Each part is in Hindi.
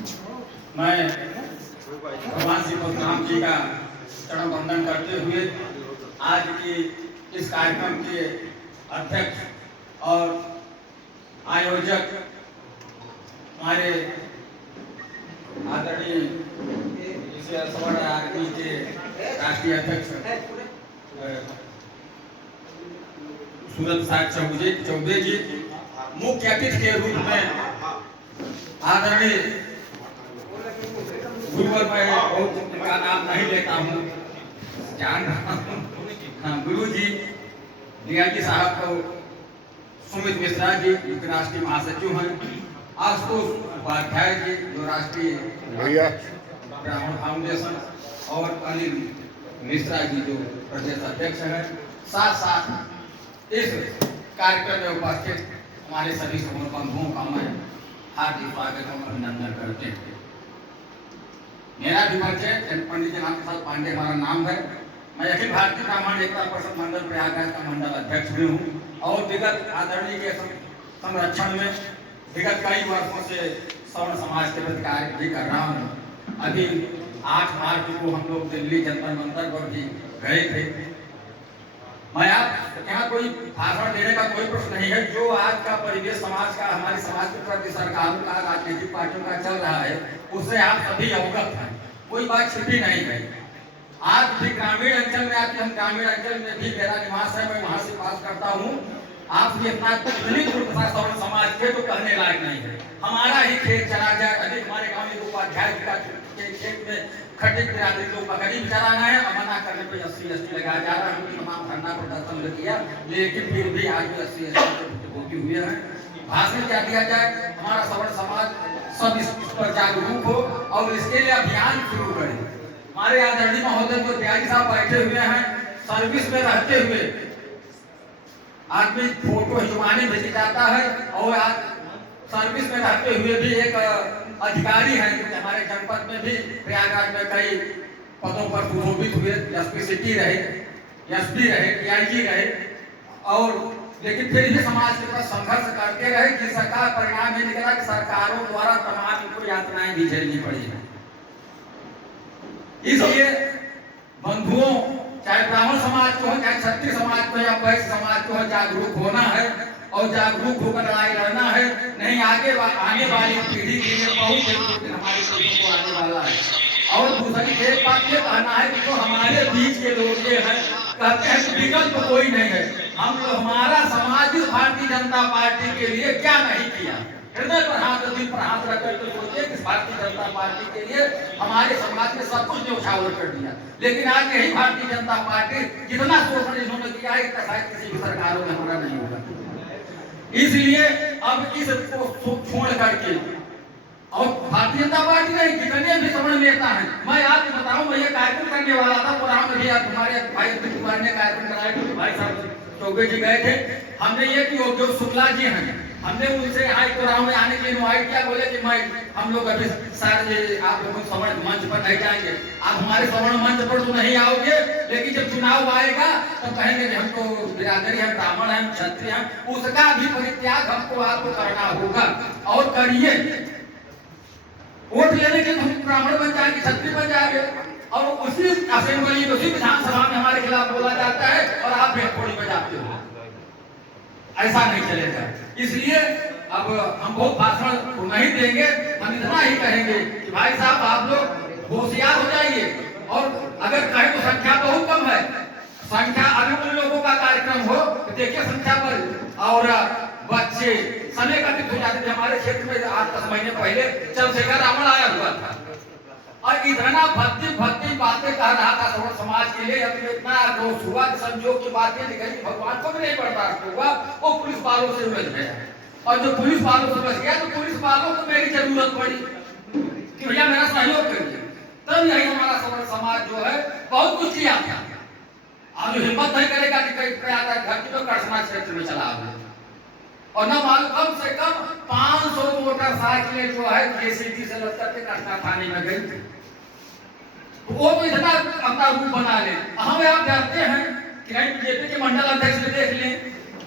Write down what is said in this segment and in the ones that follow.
मैं भगवान श्री परशुराम जी का चरण वंदन करते हुए आज की इस कार्यक्रम के अध्यक्ष और आयोजक हमारे आदरणीय सवर्ण आर्मी के राष्ट्रीय अध्यक्ष सूरज प्रसाद चौबे जी, मुख्य अतिथि के रूप में आदरणीय गुरुवर, मैं बहुत उनका नाम नहीं लेता हूँ, जान रहा हूँ, गुरु जी डीआईजी साहब को, सुमित मिश्रा जी जो राष्ट्रीय महासचिव हैं, आशुतोष उपाध्याय जी जो राष्ट्रीय ब्राह्मण फाउंडेशन, और अनिल मिश्रा जी जो प्रदेश अध्यक्ष हैं, साथ साथ इस कार्यक्रम में उपस्थित हमारे सभी समूह बंधुओं का मैं हार्दिक स्वागत और अभिनंदन करते हैं। मेरा भी परिचय पंडित जनाब प्रसाद पांडे हमारा नाम है। मैं अखिल भारतीय ब्राह्मण एकता परिषद मंडल प्रयागराज का मंडल अध्यक्ष भी हूँ और विगत आदरणीय के संरक्षण में विगत कई वर्षों से सवर्ण समाज के प्रति कार्य भी कर रहा हूँ। अभी 8 मार्च को हम लोग दिल्ली जंतर मंतर पर भी गए थे। मैं आप यहाँ कोई भाषण देने का कोई प्रश्न नहीं है। जो आज का परिवेश समाज का, हमारे समाज के प्रति सरकारों का, राजनीतिक पार्टियों का चल रहा है, उससे आप सभी अवगत हैं, कोई बात छिपी नहीं है। आज भी ग्रामीण अंचल में आके, हम ग्रामीण अंचल में भी मेरा निवास है, मैं वहां से पास करता हूँ। आप ये इतना सवर्ण समाज के तो कहने लायक नहीं है। हमारा ही खेत चला जाए, अभी हमारे गाँव में उपाध्याय के खेत में खड्डे बिरादरी को पकड़ी चलाना है और मना करने पर 80 लगाया जा रहा है। तमाम धरना प्रदर्शन किया, लेकिन फिर भी आज भी 80 भोगी हुए हैं। भाषण क्या दिया जाए, हमारा सवर्ण समाज सब इस पर जागरूक हो और इसके लिए अभियान शुरू करें। हमारे आदरणीय महोदय जो डीआईजी साहब बैठे हुए हैं, सर्विस में रहते हुए आदमी फोटो खिंचवाने भेजा जाता है, और आज सर्विस में रहते हुए भी एक अधिकारी हैं जो हमारे जनपद में भी प्रयागराज में कई पदों पर सुशोभित हुए, एसपी सिटी रहे, एसपी रहे, डीआईजी रहे, और लेकिन फिर भी समाज के पास संघर्ष करते रहे। जिसका परिणाम ये निकला कि सरकारों द्वारा तमाम इनको यातनाएं भी झेलनी पड़ी है। इसलिए बंधुओं, चाहे ब्राह्मण समाज को हो, चाहे क्षत्रिय समाज को या वैश्य समाज को हो, जागरूक होना है और जागरूक होकर लड़ाई लड़ना है। नहीं आने वाली पीढ़ी के लिए बहुत हमारे को आने वाला है। और दूसरी एक बात ये कहना है कि जो हमारे बीच के लोग ये हैं, कहते हैं कि विकल्प कोई नहीं है। हम लोग, हमारा समाज भारतीय जनता पार्टी के लिए क्या नहीं किया। हृदय पर हाथ, दिल पर हाथ रखकर तो सोचिए कि भारतीय जनता पार्टी के लिए हमारे समाज में सब कुछ न्यौछावर कर दिया। लेकिन आज यही भारतीय जनता पार्टी जितना शोषण इन्होंने किया है, इतना शायद किसी भी सरकारों में हमारा नहीं होगा। इसलिए अब इसको छोड़ करके, और भारतीय जनता पार्टी के जितने भी सवर्ण नेता हैं, मैं आपको बताऊं, मैं ये कार्यक्रम करने वाला था, पुराने भी हमारे भाई कुमार ने कार्यक्रम कराया, भाई साहब चौबे जी गए थे। हमने ये कि जो शुक्ला जी हैं, हमने उनसे यहाँ कोराव में आने के लिए इनवाइट किया। बोले कि मैं, हम लोग अभी सर आप लोग सवर्ण मंच पर नहीं जाएंगे, आप हमारे सवर्ण मंच पर तो नहीं आओगे, लेकिन जब चुनाव आएगा तो कहेंगे कि हमको बिरादरी है, ब्राह्मण है, क्षत्रिय है, उसका भी परित्याग हमको आपको करना होगा और करिए। वोट लेने के हम ब्राह्मण बन जाएंगे, क्षत्रिय बन जाएंगे, और उसी असेंबली, उसी विधानसभा में हमारे खिलाफ बोला जाता है और आप भेदखोरी में जाते हो। ऐसा नहीं चलेगा। इसलिए अब हम बहुत भाषण तो नहीं देंगे, हम इतना ही कहेंगे कि भाई साहब आप लोग होशियार हो जाइए, और अगर कहें तो संख्या बहुत कम है, संख्या अभी उन लोगों का कार्यक्रम हो, देखिए संख्या पर, और बच्चे समय का हो जाते थे। हमारे क्षेत्र में 8-10 महीने पहले चंद्रशेखर रावण आया हुआ था और इतना भक्ति बातें कह रहा था सवर्ण समाज के लिए। अभी इतना रोष हुआ कि संजोग की बातें निकली, भगवान को भी नहीं बर्दाश्त हुआ, वो पुलिस वालों से उलझ गया। और जो पुलिस वालों से बच गया तो पुलिस वालों को मेरी जरूरत पड़ी कि भैया मेरा सहयोग करिए। तब यही हमारा सवर्ण समाज जो है बहुत कुछ किया था। अब जो हिम्मत नहीं करेगा कि कहीं प्रयागराज घाटी में कर्सना क्षेत्र में चला गया, और न मालूम कम से कम 500 मोटरसाइकिलें जो है जेसीबी से लग करके कर्सना थाने में गई थी। वो तो इतना अपना रूप बना ले। हमें आप जानते हैं कि कहीं बीजेपी के मंडल अध्यक्ष ने देख लें,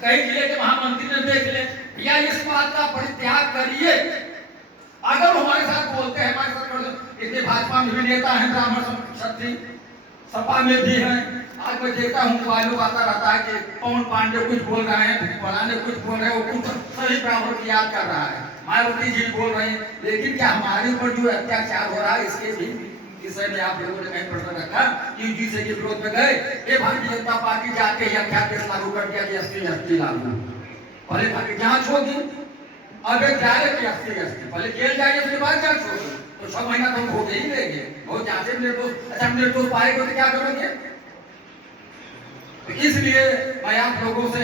कहीं जिले के महामंत्री ने देख लें, या इस बात का परित्याग करिए। अगर हमारे साथ बोलते हैं भाजपा में भी नेता हैं ब्राह्मण क्षत्रिय, सपा में भी हैं। आज मैं देखता हूँ मोबाइलों आता रहता है कि पवन पांडे कुछ बोल रहे हैं, फलाने कुछ बोल रहे हैं, वो कुछ सभी ब्राह्मण की याद कर रहा है, मायावती जी बोल रहे हैं। लेकिन क्या हमारे ऊपर जो अत्याचार हो रहा है इसके भी विषय में आप लोगों ने कहीं प्रश्न रखा? यूजीसी के विरोध में गए, ये भारतीय जनता पार्टी जाके ही अध्यादेश लागू कर दिया कि एसटी लागू, पहले भारतीय जांच होगी, अब एक डायरेक्ट एसटी, पहले जेल जाएगी उसके बाद जांच होगी, तो 6 महीना तो हम भोग ही लेंगे। बहुत जांचे निर्दोष, अच्छा निर्दोष पाएंगे तो क्या करोगे? तो इसलिए मैं आप लोगों से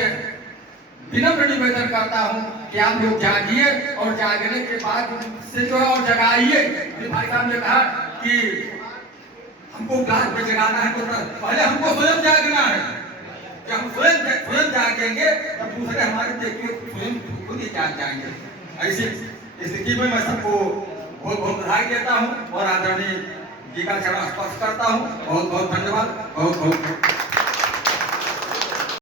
विनम्र निवेदन करता हूं कि आप लोग जागिए और जागने के बाद से जो है और जगाइए। भाई साहब ने कहा कि हमको गांव में जगाना है, तो पहले हमको स्वयं जागना है। जब हम स्वयं जागेंगे तब दूसरे हमारे देख के स्वयं खुद ही जाग जाएंगे। ऐसी स्थिति में मैं सबको बहुत बहुत बधाई देता हूँ और आदरणीय जी का चरण स्पर्श करता हूँ। बहुत बहुत धन्यवाद, बहुत बहुत